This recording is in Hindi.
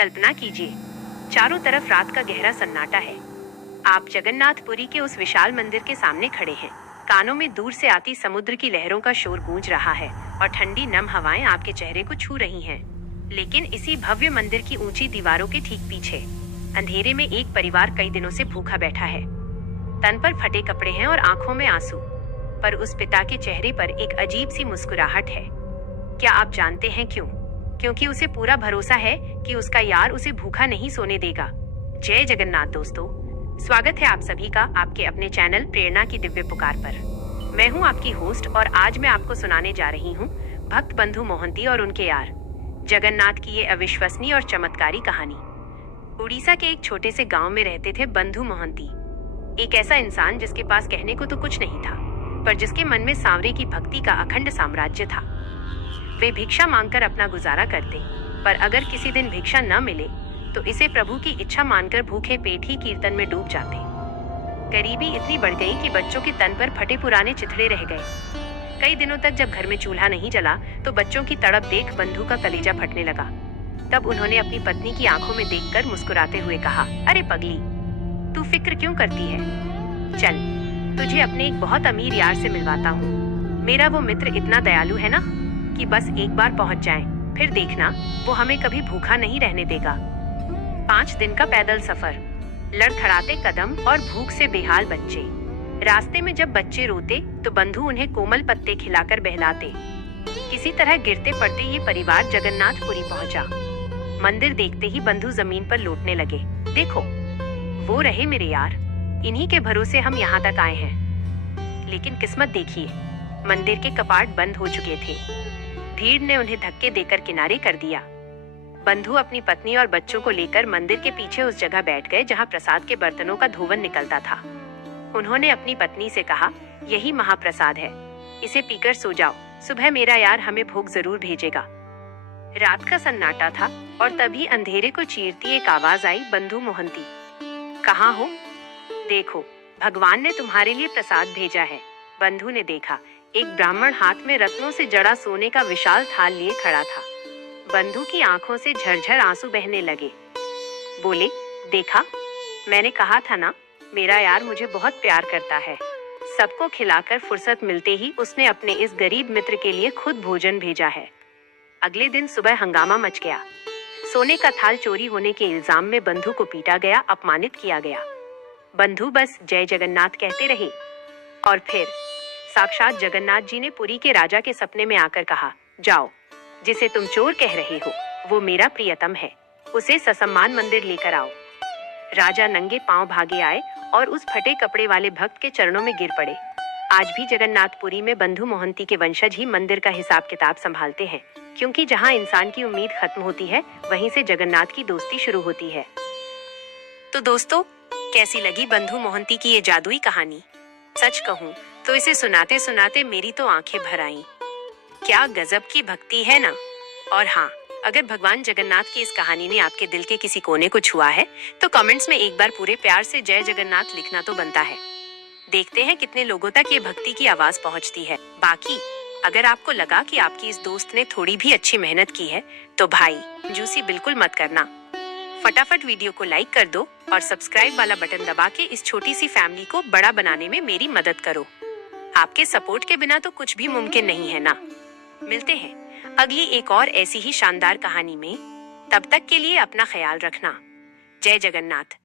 कल्पना कीजिए, चारों तरफ रात का गहरा सन्नाटा है। आप जगन्नाथपुरी के उस विशाल मंदिर के सामने खड़े हैं। कानों में दूर से आती समुद्र की लहरों का शोर गूंज रहा है और ठंडी नम हवाएं आपके चेहरे को छू रही हैं। लेकिन इसी भव्य मंदिर की ऊंची दीवारों के ठीक पीछे अंधेरे में एक परिवार कई दिनों से भूखा बैठा है। तन पर फटे कपड़े हैं और आंखों में आंसू, पर उस पिता के चेहरे पर एक अजीब सी मुस्कुराहट है। क्या आप जानते हैं क्यों? क्योंकि उसे पूरा भरोसा है कि उसका यार उसे भूखा नहीं सोने देगा। जय जगन्नाथ दोस्तों, स्वागत है आप सभी का आपके अपने चैनल प्रेरणा की दिव्य पुकार पर। मैं हूं आपकी होस्ट और आज मैं आपको सुनाने जा रही हूं भक्त बंधु मोहंती और उनके यार जगन्नाथ की ये अविश्वसनीय और चमत्कारी कहानी। उड़ीसा के एक छोटे से गांव में रहते थे बंधु मोहंती, एक ऐसा इंसान जिसके पास कहने को तो कुछ नहीं था, पर जिसके मन में सांवरे की भक्ति का अखंड साम्राज्य था। वे भिक्षा मांगकर अपना गुजारा करते, पर अगर किसी दिन भिक्षा न मिले तो इसे प्रभु की इच्छा मानकर भूखे पेट ही कीर्तन में डूब जाते। गरीबी इतनी बढ़ गई कि बच्चों के तन पर फटे पुराने चिथड़े रह गए। कई दिनों तक जब घर में चूल्हा नहीं जला तो बच्चों की तड़प देख बंधु का कलेजा फटने लगा। तब उन्होंने अपनी पत्नी की आंखों में देखकर मुस्कुराते हुए कहा, अरे पगली, तू फिक्र क्यों करती है? चल, तुझे अपने एक बहुत अमीर यार से मिलवाता हूँ। मेरा वो मित्र इतना दयालु है ना कि बस एक बार पहुंच जाए, फिर देखना वो हमें कभी भूखा नहीं रहने देगा। 5 दिन का पैदल सफर, लड़खड़ाते कदम और भूख से बेहाल बच्चे। रास्ते में जब बच्चे रोते तो बंधु उन्हें कोमल पत्ते खिलाकर बहलाते। किसी तरह गिरते पड़ते ये परिवार जगन्नाथपुरी पहुंचा। मंदिर देखते ही बंधु जमीन पर लौटने लगे। देखो, वो रहे मेरे यार, इन्हीं के भरोसे हम यहाँ तक आए हैं। लेकिन किस्मत देखिए, मंदिर के कपाट बंद हो चुके थे। भीड़ ने उन्हें धक्के देकर किनारे कर दिया। बंधु अपनी पत्नी और बच्चों को लेकर मंदिर के पीछे उस जगह बैठ गए जहाँ प्रसाद के बर्तनों का धोवन निकलता था। उन्होंने अपनी पत्नी से कहा, यही महाप्रसाद है, इसे पीकर सो जाओ, सुबह मेरा यार हमें भोग जरूर भेजेगा। रात का सन्नाटा था और तभी अंधेरे को चीरती एक आवाज आई, बंधु मोहंती, कहाँ हो? देखो, भगवान ने तुम्हारे लिए प्रसाद भेजा है। बंधु ने देखा, एक ब्राह्मण हाथ में रत्नों से जड़ा सोने का विशाल थाल लिए खड़ा था। बंधु की आंखों से झरझर आंसू बहने लगे। बोले, देखा, मैंने कहा था ना, मेरा यार मुझे बहुत प्यार करता है। सबको खिलाकर फुर्सत मिलते ही उसने अपने इस गरीब मित्र के लिए खुद भोजन भेजा है। अगले दिन सुबह हंगामा मच गया। सोने का थाल चोरी होने के इल्जाम में बंधु को पीटा गया, अपमानित किया गया। बंधु बस जय जगन्नाथ कहते रहे। और फिर साक्षात जगन्नाथ जी ने पुरी के राजा के सपने में आकर कहा, जाओ, जिसे तुम चोर कह रहे हो वो मेरा प्रियतम है, उसे ससम्मान मंदिर लेकर आओ। राजा नंगे पांव भागे आए और उस फटे कपड़े वाले भक्त के चरणों में गिर पड़े। आज भी जगन्नाथपुरी में बंधु मोहंती के वंशज ही मंदिर का हिसाब किताब संभालते हैं, क्योंकि जहां इंसान की उम्मीद खत्म होती है वहीं से जगन्नाथ की दोस्ती शुरू होती है। तो दोस्तों, कैसी लगी बंधु मोहंती की ये जादुई कहानी? सच कहूँ तो इसे सुनाते सुनाते मेरी तो आंखें भर आईं। क्या गजब की भक्ति है ना। और हाँ, अगर भगवान जगन्नाथ की इस कहानी ने आपके दिल के किसी कोने को छुआ है तो कमेंट्स में एक बार पूरे प्यार से जय जगन्नाथ लिखना तो बनता है। देखते हैं कितने लोगों तक ये भक्ति की आवाज पहुंचती है। बाकी अगर आपको लगा कि आपकी इस दोस्त ने थोड़ी भी अच्छी मेहनत की है तो भाई जूसी बिल्कुल मत करना, फटाफट वीडियो को लाइक कर दो और सब्सक्राइब वाला बटन दबा के इस छोटी सी फैमिली को बड़ा बनाने में मेरी मदद करो। आपके सपोर्ट के बिना तो कुछ भी मुमकिन नहीं है ना। मिलते हैं अगली एक और ऐसी ही शानदार कहानी में। तब तक के लिए अपना ख्याल रखना। जय जगन्नाथ।